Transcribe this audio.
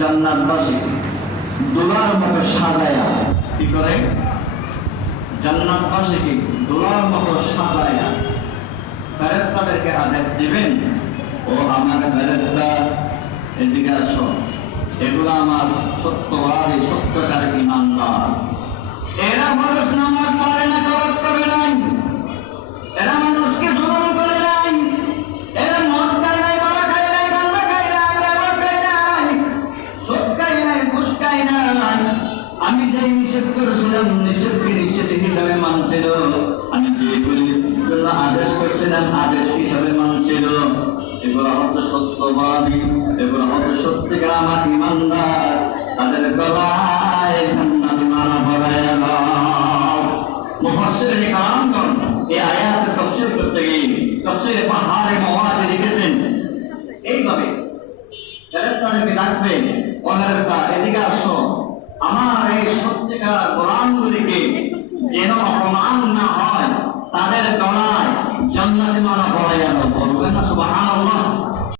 জান্নাতবাসী দোলার মতো সাজায়া কি করে? জান্নাতবাসীকে দোলার মতো সাজায়া ফেরেশতাদেরকে আদেশ দিবেন, ও আমার ফেরেশতা এদিকে আসো, এগুলো আমার সত্যবাদী সত্যকার ঈমানদার। এরা মানুষ নামাজ পড়ে না, তওয়াক্কুল করে নাই, এরা মানুষকে জুলুম করে নাই, এরা মদ খায় নাই, মারা খায় নাই, গাঁজা খায় নাই, ইয়াবা খায় নাই, সুদ খায় নাই, ঘুষ খায় নাই। আমি যে নিষেধ করেছিলাম নিষেধকে নিষেধ হিসাবে মানছিল, আমি যেগুলির জন্য আদেশ করছিলাম আদেশ হিসাবে মানছিল। এগুলো হয়তো সত্যবাদী, এগুলো হয়তো সত্যিকার আমার ঈমানদার, তাদের গলায় জান্নাতি মালা পরায়া দাও। মুফাসসিরিন কিরামগণ এই আয়াতের তাফসীর করতে গিয়ে তাফসীরে বাহারে মাওয়াদি লিখেছেন এইভাবে, ফেরেশতাদেরকে ডাকবে, ও ফেরেশতা এদিকে আসো, আমার এই সত্যিকার গোলাম